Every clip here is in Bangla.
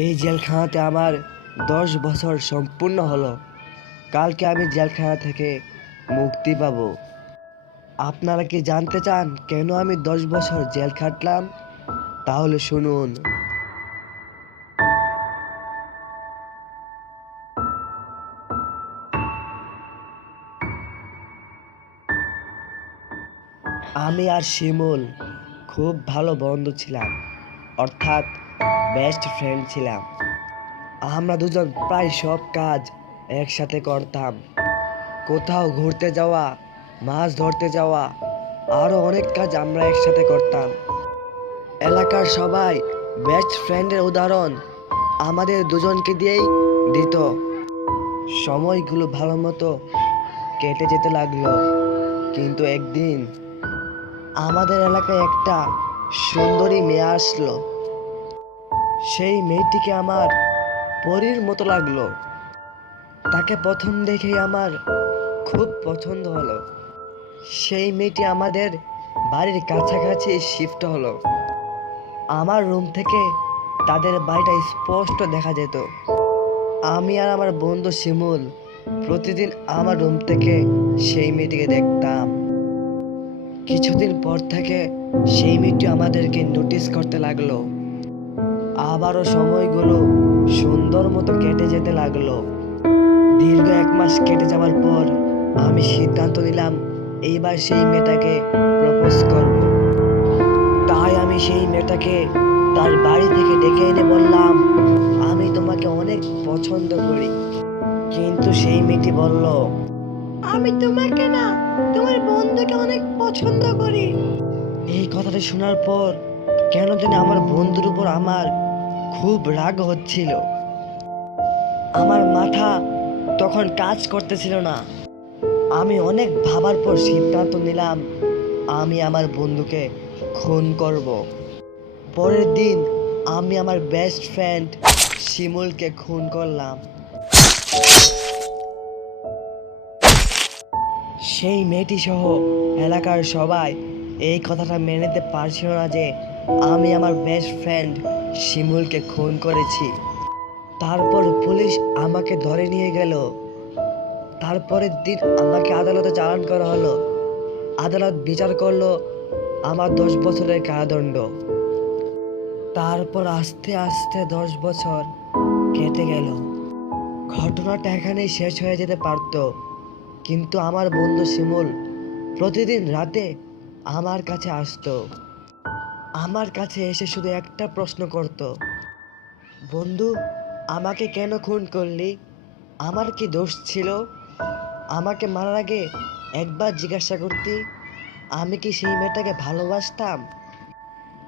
এই জেলখানাতে আমার 10 বছর সম্পূর্ণ হলো। কালকে আমি জেলখানা থেকে মুক্তি পাবো। আপনারা কি জানতে চান কেন আমি 10 বছর জেল খাটলাম? তাহলে শুনুন। আমি আর শিমুল খুব ভালো বন্ধু ছিলাম, অর্থাৎ বেস্ট ফ্রেন্ড ছিলাম। আমরা দুজন প্রায় সব কাজ একসাথে করতাম। কোথাও ঘুরতে যাওয়া, মাছ ধরতে যাওয়া, আরও অনেক কাজ আমরা একসাথে করতাম। এলাকার সবাই বেস্ট ফ্রেন্ডের উদাহরণ আমাদের দুজনকে দিয়েই দিত। সময়গুলো ভালো মতো কেটে যেতে লাগলো, কিন্তু একদিন আমাদের এলাকায় একটা সুন্দরী মেয়ে আসলো। সেই মেয়েটিকে আমার পরীর মতো লাগলো। তাকে প্রথম দেখেই আমার খুব পছন্দ হলো। সেই মেয়েটি আমাদের বাড়ির কাছাকাছি শিফট হলো। আমার রুম থেকে তাদের বাড়িটা স্পষ্ট দেখা যেত। আমি আর আমার বন্ধু শিমুল প্রতিদিন আমার রুম থেকে সেই মেয়েটিকে দেখতাম। কিছুদিন পর থেকে সেই মেয়েটি আমাদেরকে নোটিস করতে লাগলো। আবারও সময়গুলো সুন্দর মতো কেটে যেতে লাগলো। দীর্ঘ 1 মাস কেটে যাওয়ার পর আমি সিদ্ধান্ত নিলাম এইবার সেই মেয়েটাকে প্রপোজ করব। তাই আমি সেই মেয়েটাকে তার বাড়ি থেকে ডেকে এনে বললাম, আমি তোমাকে অনেক পছন্দ করি। কিন্তু সেই মেয়েটি বলল, আমি তোমাকে না, তোমার বন্ধুকে অনেক পছন্দ করি। এই কথাটা শোনার পর কেন জানি আমার বন্ধুর উপর আমার খুব রাগ হচ্ছিল। আমার মাথা তখন কাজ করতেছিল না। আমি অনেক ভাবার পর সিদ্ধান্ত নিলাম আমি আমার বন্ধুকে খুন করব। পরের দিন আমি আমার বেস্ট ফ্রেন্ড শিমুলকে খুন করলাম। সেই মেয়েটি সহ এলাকার সবাই এই কথাটা মেনে নিতে পারছিল না যে আমি আমার বেস্ট ফ্রেন্ড শিমুলকে খুন করেছি। তারপর পুলিশ আমাকে ধরে নিয়ে গেল। তারপরের দিন আমাকে আদালতে চালান করা হলো। আদালত বিচার করলো আমার 10 বছরের কারাদণ্ড। তারপর আস্তে আস্তে 10 বছর কেটে গেল। ঘটনাটা এখানেই শেষ হয়ে যেতে পারত, কিন্তু আমার বন্ধু শিমুল প্রতিদিন রাতে আমার কাছে আসতো। আমার কাছে এসে শুধু একটা প্রশ্ন করত, বন্ধু, আমাকে কেন খুন করলি? আমার কি দোষ ছিল? আমাকে মারার আগে একবার জিজ্ঞাসা করতি আমি কি সেই মেয়েটাকে ভালোবাসতাম।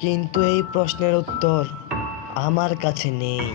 কিন্তু এই প্রশ্নের উত্তর আমার কাছে নেই।